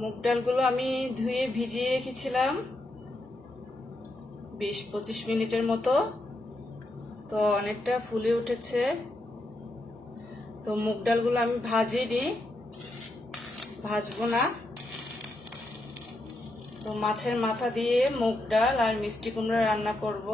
মুগ ডালগুলো আমি ধুয়ে ভিজিয়ে রেখেছিলাম 20-25 মিনিটের মতো। তো অনেকটা ফুলে উঠেছে। তো মুগ ডালগুলো আমি ভাজিনি, ভাজবো না। তো মাছের মাথা দিয়ে মুগ ডাল আর মিষ্টি কুমড়া রান্না করব।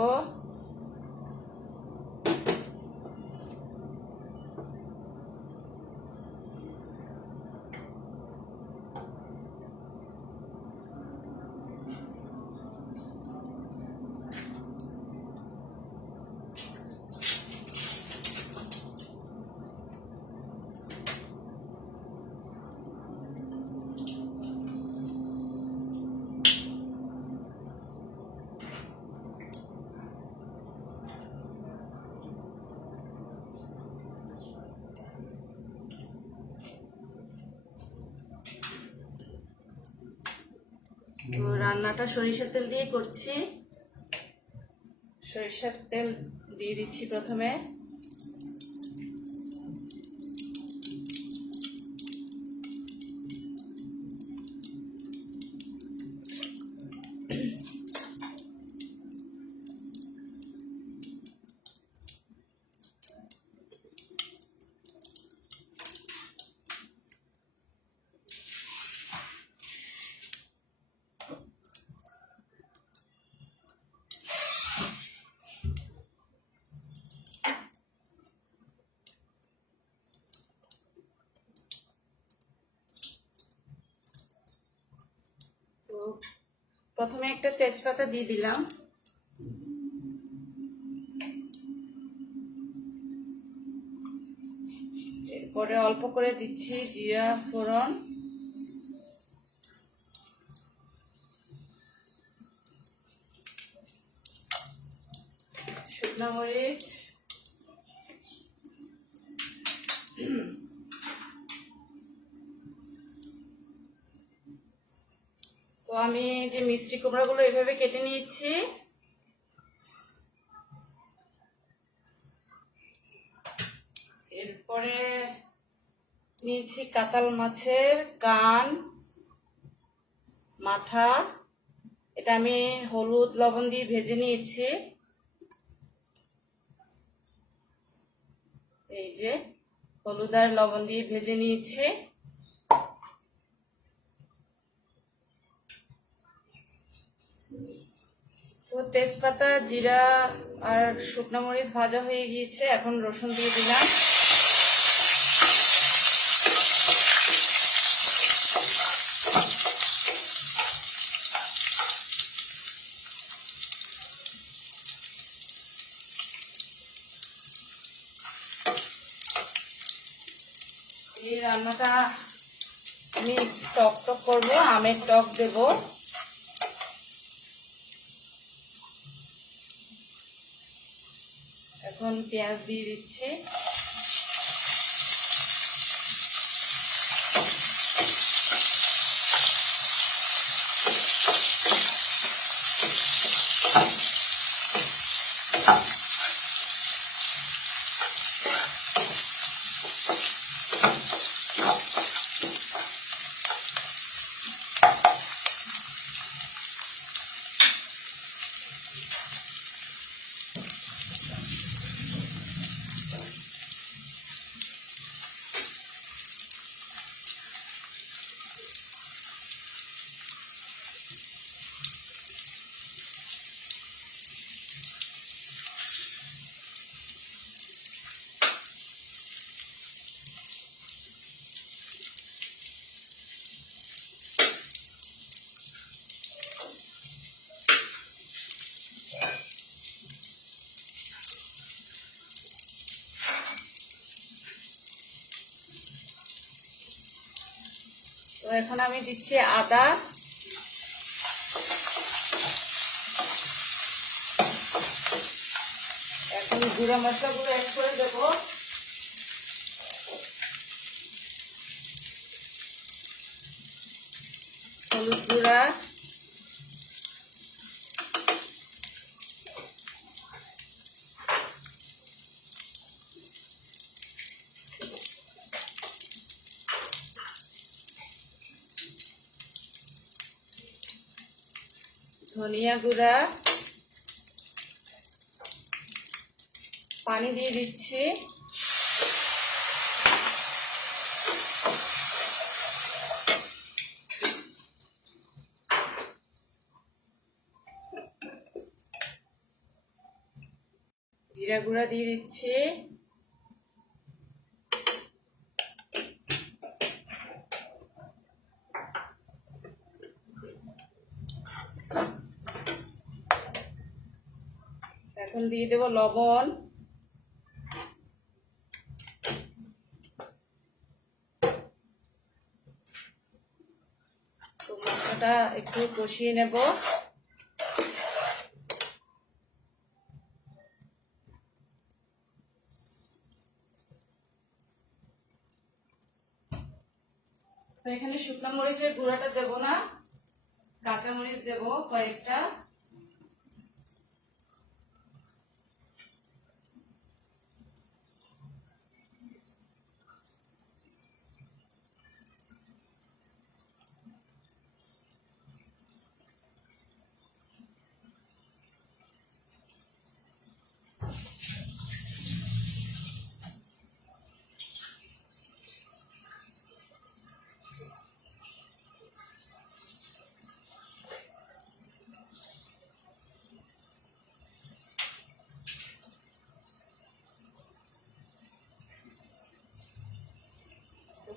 তো রান্নাটা সরিষার তেল দিয়ে করছি। সরিষার তেল দিয়ে দিচ্ছি প্রথমে। তো প্রথমে একটা তেজপাতা দিয়ে দিলাম। এরপরে অল্প করে দিচ্ছি জিরা ফোড়ন, শুকনো মরিচ, তো আমি যে মিষ্টি কুমড়াগুলো এভাবে কেটে নিয়েছি। এরপরে নিয়েছি কাতাল মাছের কান, মাথা। এটা আমি হলুদ লবণ দিয়ে ভেজে নিয়েছি। এই যে হলুদ আর লবণ দিয়ে ভেজে নিয়েছি। তো তেজপাতা, জিরা আর শুকনো মরিচ ভাজা হয়ে গিয়েছে। এখন রসুন দিয়ে দিলাম। এই রান্নাটা আমি টক টক করবো, আমের টক দেব। এখন পেঁয়াজ দিয়ে দিচ্ছি। তো এখন আমি দিচ্ছি আদা, এখন গুঁড়া মশলাগুলো অ্যাড করে দেবো। হলুদ গুঁড়া, ধনিয়া গুঁড়া, পানি দিয়ে দিচ্ছি। জিরা গুঁড়া দিয়ে দিচ্ছি। এখন দিয়ে দেব লবণ। তো মশলাটা একটু কষিয়ে নেব। তো এখানে শুকনো মরিচের গুঁড়াটা দেব না, কাঁচা মরিচ দেব কয়েকটা।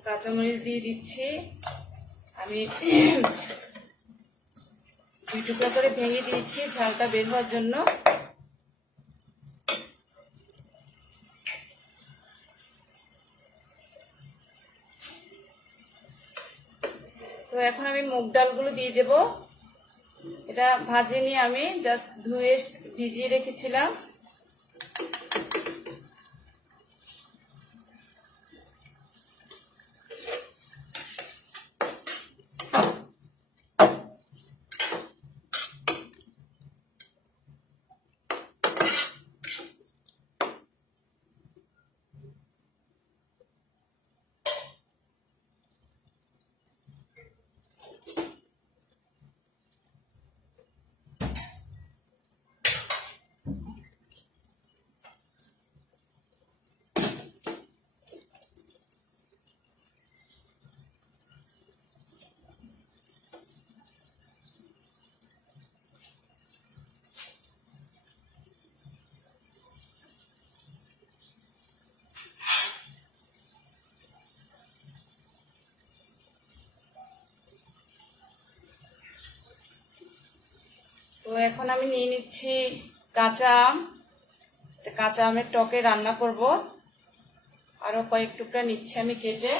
কাঁচামরিচ দিয়ে দিচ্ছি। আমি 2 টুকরা করে ভেঙে দিয়েছি ঝালটা বের হওয়ার জন্য। তো এখন আমি মুগ ডালগুলো দিয়ে দেব। এটা ভাজিনি, আমি জাস্ট ধুয়ে ভিজিয়ে রেখেছিলাম। তো এখন আমি নিয়ে নিচ্ছি কাঁচা আম। কাঁচা আমের টকে রান্না করব। আরো কয়েক টুকরা নিচ্ছি আমি কেটে।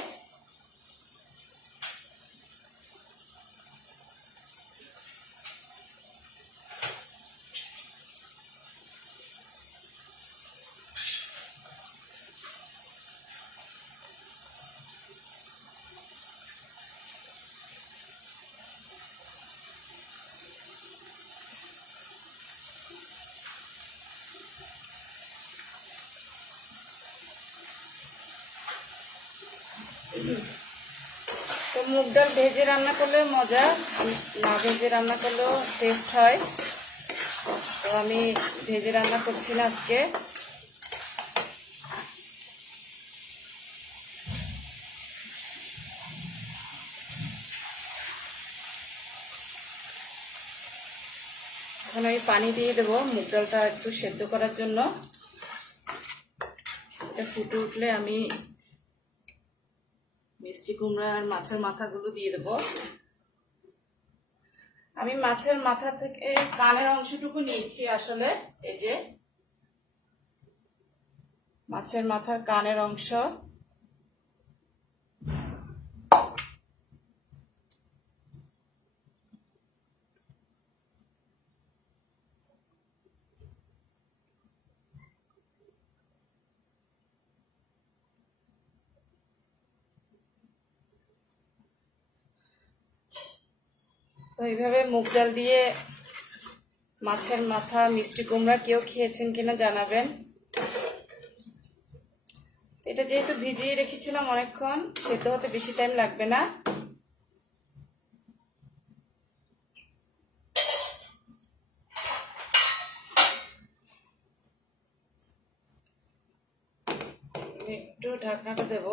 তো মুগ ডাল ভেজে রান্না করলে মজা, না ভেজে রান্না করলেও টেস্ট হয়। তো আমি ভেজে রান্না করছি না আজকে। এখন আমি পানি দিয়ে দেবো মুগ ডালটা একটু সেদ্ধ করার জন্য। এটা ফুটে উঠলে আমি মিষ্টি কুমড়া আর মাছের মাথাগুলো দিয়ে দেবো। আমি মাছের মাথা থেকে কানের অংশটুকু নিয়েছি আসলে। এই যে মাছের মাথার কানের অংশ। তো এইভাবে মুগ ডাল দিয়ে মাছের মাথা, মিষ্টি কুমড়া কেউ খেয়েছেন কিনা জানাবেন। এটা যেহেতু ভিজিয়ে রেখেছিলাম অনেকক্ষণ, সেদ্ধ হতে বেশি টাইম লাগবে না। আমি একটু ঢাকনাটা দেব।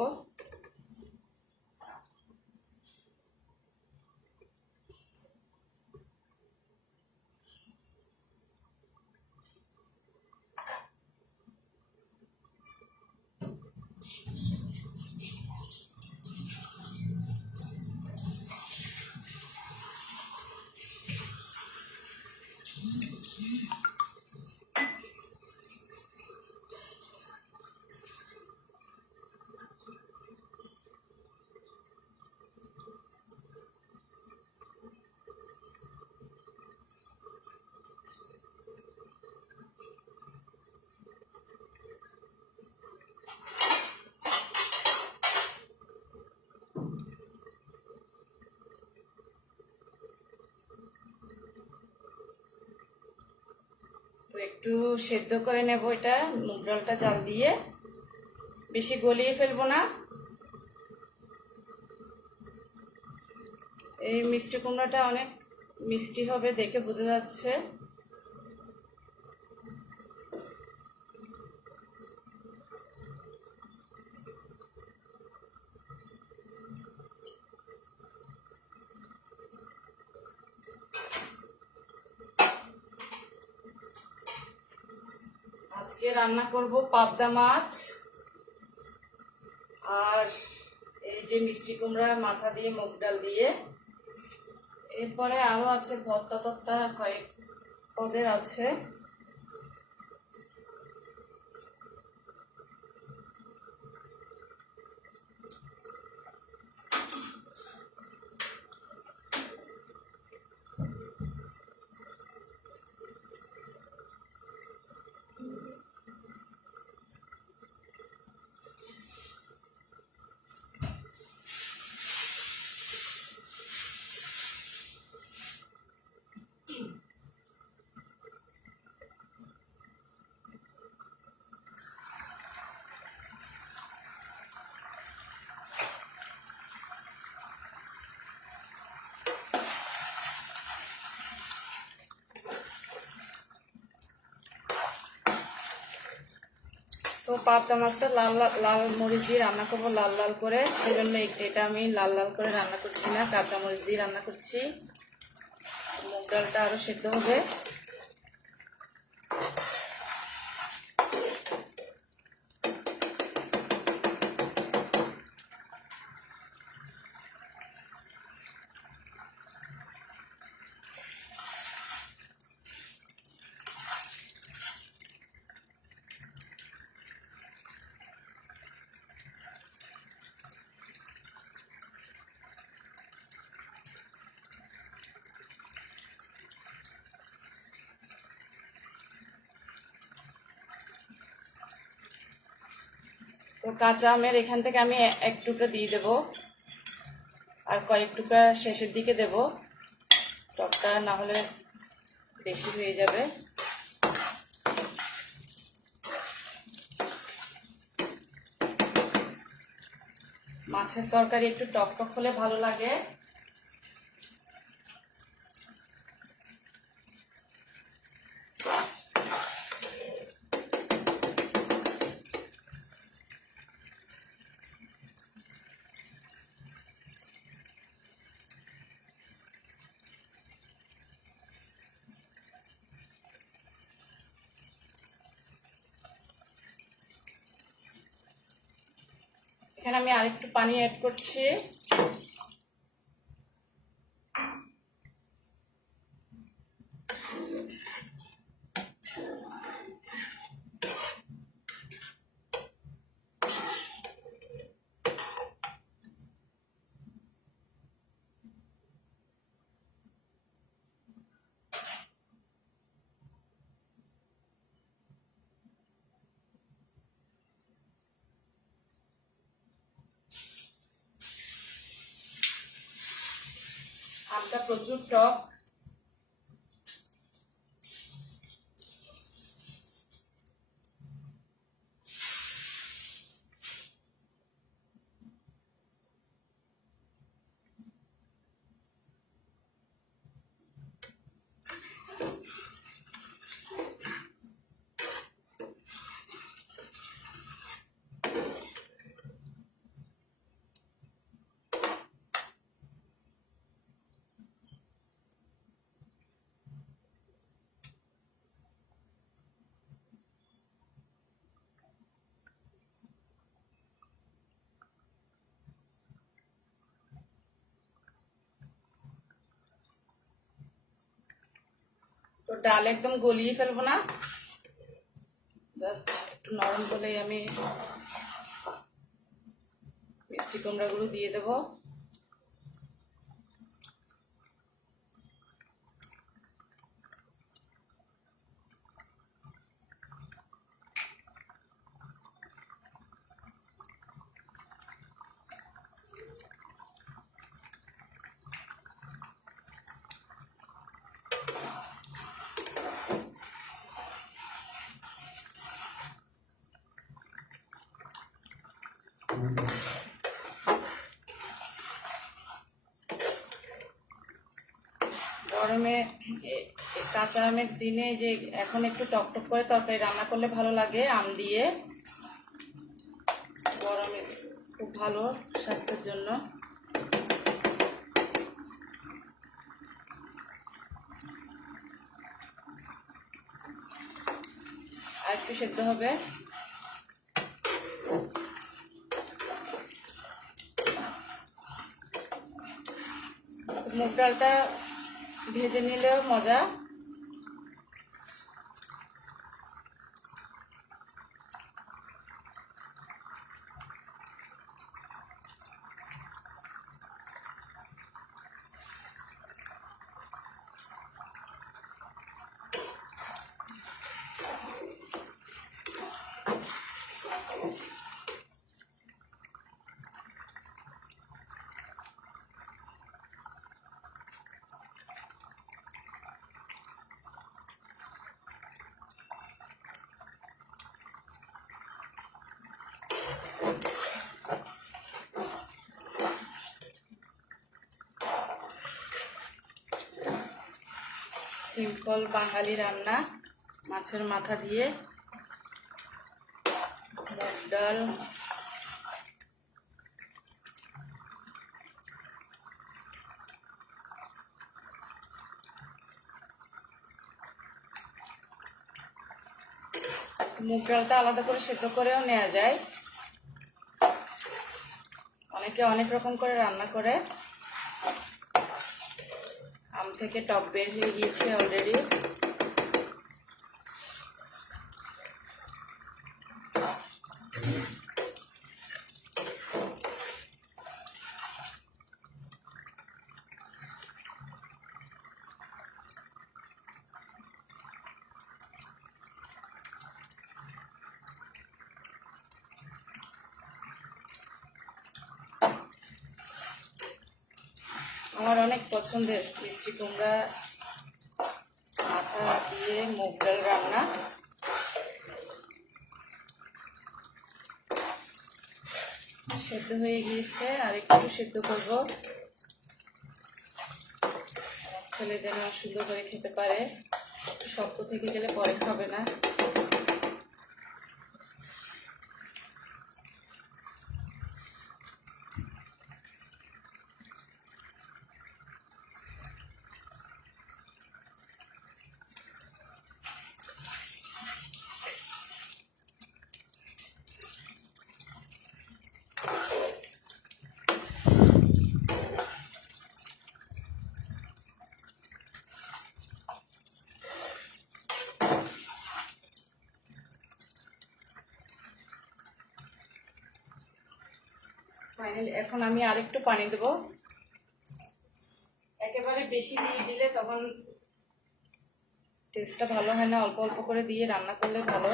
তো একটু সেদ্ধ করে নেব এটা, মুগ ডালটা জাল দিয়ে, বেশি গলিয়ে ফেলবো না। এই মিষ্টি কুমড়াটা অনেক মিষ্টি হবে, দেখে বোঝা যাচ্ছে। আজকে রান্না করব পাবদা মাছ আর এই যে মিষ্টি কুমড়া মাথা দিয়ে মুগ ডাল দিয়ে। এরপরে আরো আছে ভর্তা টর্তা কয়েক পদের আছে। তো পাবদা মাছটা লাল লাল মরিচ দিয়ে রান্না করবো, লাল লাল করে। সেজন্য এটা আমি লাল লাল করে রান্না করছি না, কাঁচা মরিচ দিয়ে রান্না করছি। মুগ ডালটা আরো সেদ্ধ হবে। তো কাঁচা আমের এখান থেকে আমি এক টুকরা দিয়ে দেব, আর কয়েক টুকরা শেষের দিকে দেব, টকটা না হলে বেশি হয়ে যাবে। মাছের তরকারি একটু টক টক হলে ভালো লাগে। এখানে আমি আরেকটু পানি অ্যাড করছি। আমটা প্রচুর টক। তো ডাল একদম গলিয়ে ফেলবো না, জাস্ট একটু নরম হলেই আমি মিষ্টি কুমড়াগুলো দিয়ে দেবো। গরমে কাঁচা আমের দিনে যে এখন একটু টকটক করে তরকারি রান্না করলে ভালো লাগে আম দিয়ে, গরমে খুব ভালো স্বাস্থ্যের জন্য। আর একটু সেদ্ধ হবে। মুগ ডালটা ভেজে নিলেও মজা। সিম্পল বাঙালি রান্না, মাছের মাথা দিয়ে মুগ ডাল। মুগ ডালটা আলাদা করে সেদ্ধ করেও নেওয়া যায়, অনেকে অনেক রকম করে রান্না করে। আম থেকে টক বের হয়ে গিয়েছে অলরেডি। আমার অনেক পছন্দের মিষ্টি কুমড়া মাথা দিয়ে মুগ ডাল রান্না। সেদ্ধ হয়ে গিয়েছে, আর একটু সেদ্ধ করব, আমার ছেলে যেন সুন্দর করে খেতে পারে। শক্ত থেকে গেলে পরে খাবে না। ফাইনালি এখন আমি আরেকটু পানি দেব। একেবারে বেশি দিয়ে দিলে তখন টেস্টটা ভালো হয় না, অল্প অল্প করে দিয়ে রান্না করলে ভালো।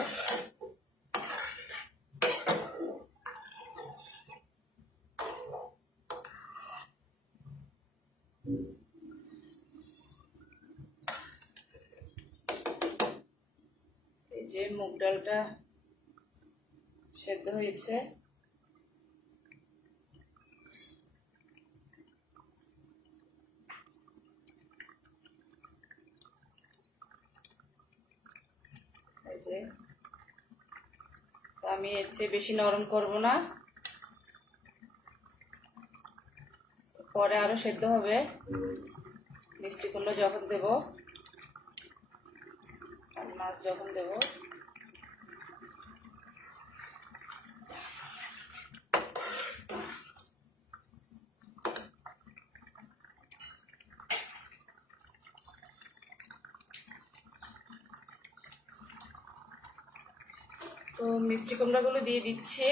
এই যে মুগ ডালটা সেদ্ধ হয়েছে, আমি এর চেয়ে বেশি নরম করব না, পরে আরো সেদ্ধ হবে মিষ্টি কুমড়া যখন দেব আর মাছ যখন দেব। তো মিষ্টি কুমড়াগুলো দিয়ে দিচ্ছি।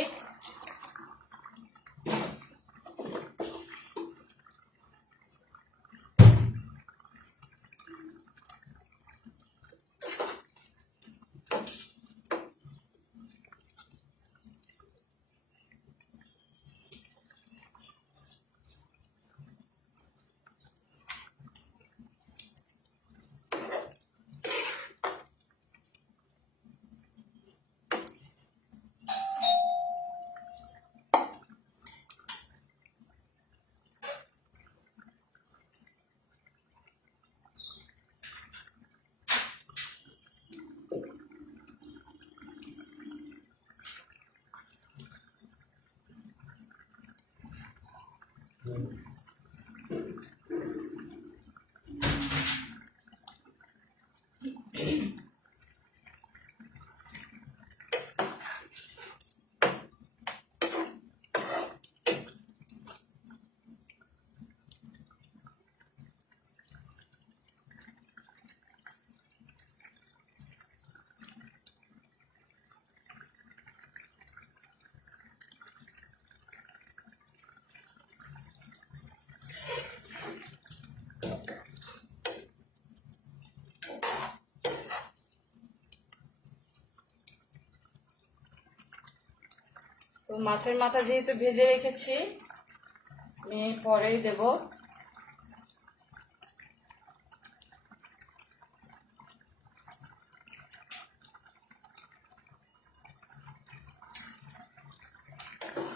তো মাছের মাথা যেহেতু ভেজে রেখেছি, আমি পরেই দেব।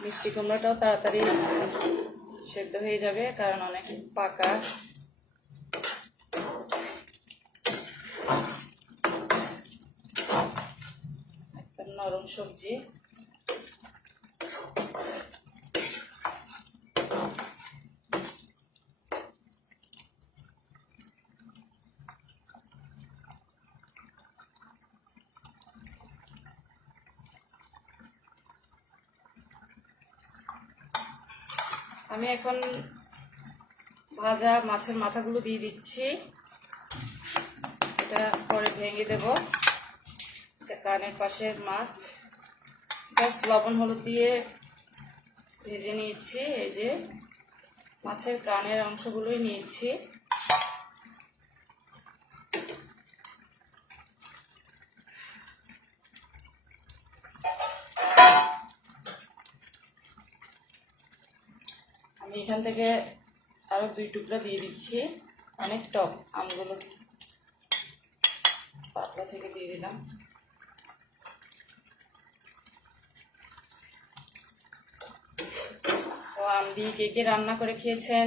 মিষ্টি কুমড়াটাও তাড়াতাড়ি সেদ্ধ হয়ে যাবে, কারণ অনেক পাকা। একদম নরম সবজি। আমি এখন ভাজা মাছের মাথাগুলো দিয়ে দিচ্ছি। এটা পরে ভেঙে দেব। কানের পাশের মাছ জাস্ট লবণ হলুদ দিয়ে ভেজে নিয়েছি। এই যে মাছের কানের অংশগুলোই নিয়েছি। আমি এখান থেকে আরো 2 টুকরা দিয়ে দিচ্ছি। অনেক টক, আমগুলো পাতলা থেকে দিয়ে দিলাম। তো আম দিয়ে কে কে রান্না করে খেয়েছেন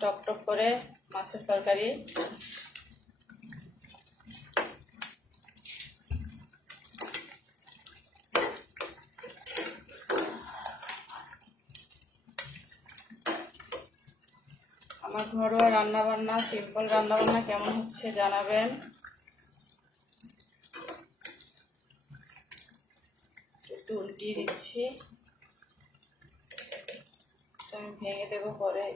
টক টক করে মাছের তরকারি? আমার ঘরোয়া রান্নাবান্না, সিম্পল রান্নাবান্না কেমন হচ্ছে জানাবেন। একটু উল্টিয়ে দিচ্ছি, আমি ভেঙে দেবো পরে।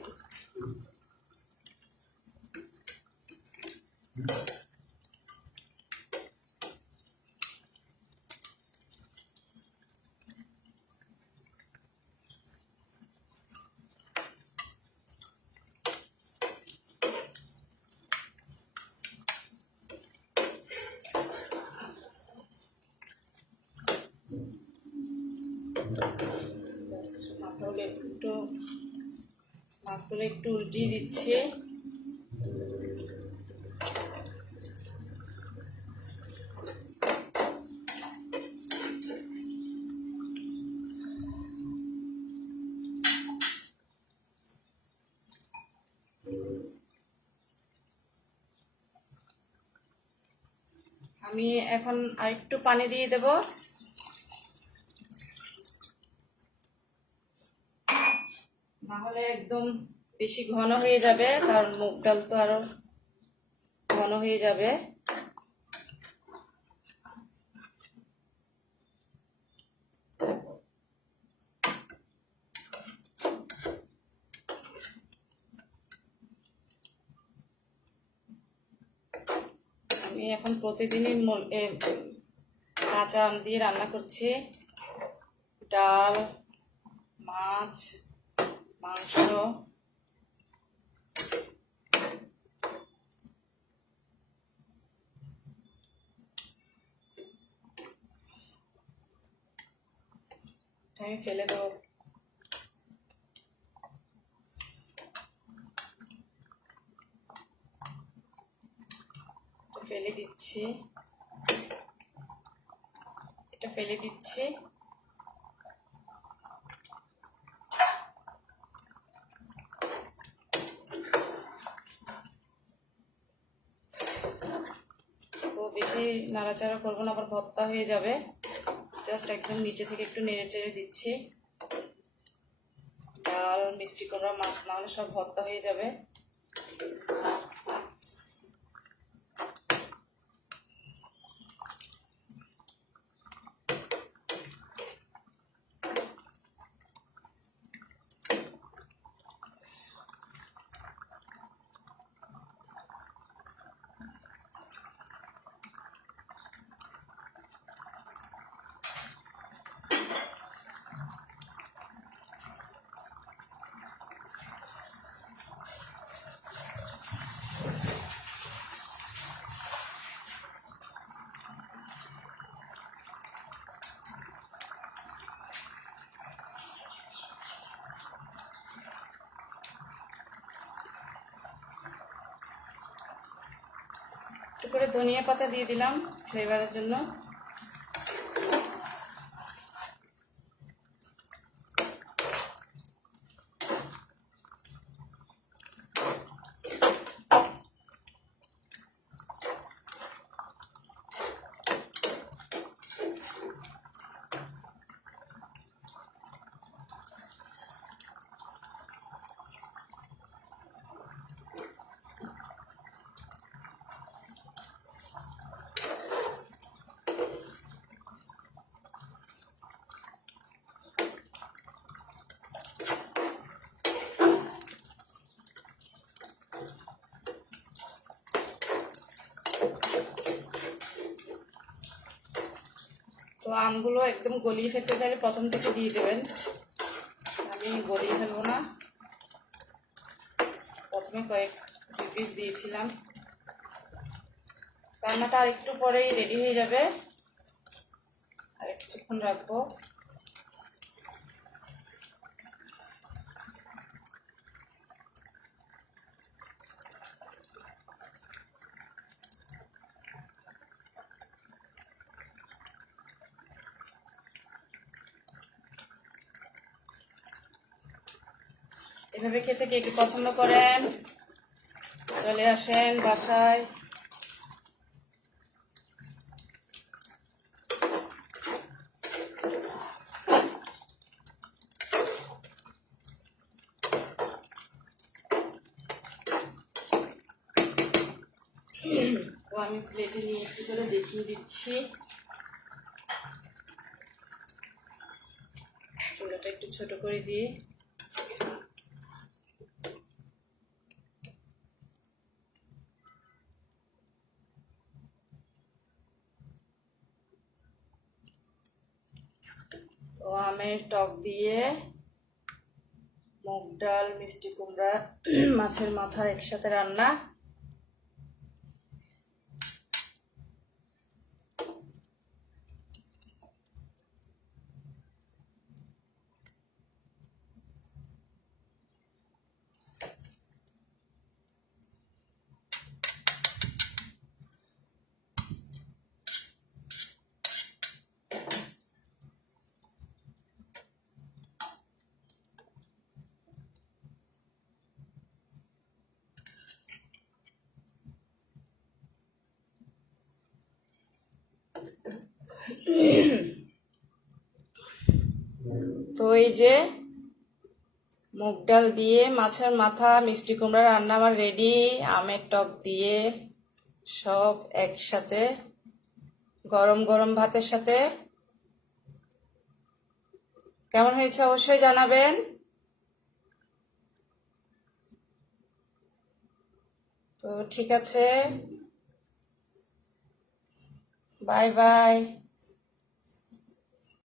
মাছগুলো একটু উল্টিয়ে দিচ্ছি। আমি এখন আরেকটু পানি দিয়ে দেব। না হলে একদম বেশি ঘন হয়ে যাবে, কারণ মুগ ডাল তো আরো ঘন হয়ে যাবে। আমি এখন প্রতিদিনই কাঁচা আম দিয়ে রান্না করছি। ডাল, মাছ, মাংস, আমি ফেলে দেবো। ফেলে দিচ্ছি, এটা ফেলে দিচ্ছি। তো বেশি নাড়াচাড়া করবো না, আবার ভর্তা হয়ে যাবে। জাস্ট একদম নিচে থেকে একটু নেড়ে চেড়ে দিচ্ছি। ডাল, মিষ্টি কুমড়া, মাছ না হলে সব ভর্তা হয়ে যাবে। একটু করে ধনিয়া পাতা দিয়ে দিলাম ফ্লেভারের জন্য। তো আমগুলো একদম গলিয়ে ফেলতে চাইলে প্রথম থেকে দিয়ে দেবেন, আমি গলিয়ে ফেলবো না। প্রথমে কয়েক পিস দিয়েছিলাম। রান্নাটা আর একটু পরেই রেডি হয়ে যাবে, আর কিছুক্ষণ রাখবো। এভাবে খেতে কে কে পছন্দ করেন? চলে আসেন বাসায়। তো আমি প্লেটে নিয়ে একটু করে দেখিয়ে দিচ্ছি। চুলাটা একটু ছোট করে দিয়ে তো আমের টক দিয়ে মুগ ডাল, মিষ্টি কুমড়া, মাছের মাথা একসাথে রান্না। তো এই যে মুগ ডাল দিয়ে মাছের মাথা, মিষ্টি কুমড়া রান্না আমার রেডি। আমের টক দিয়ে সব একসাথে গরম গরম ভাতের সাথে। কেমন হয়েছে অবশ্যই জানাবেন। তো ঠিক আছে, বাই বাই।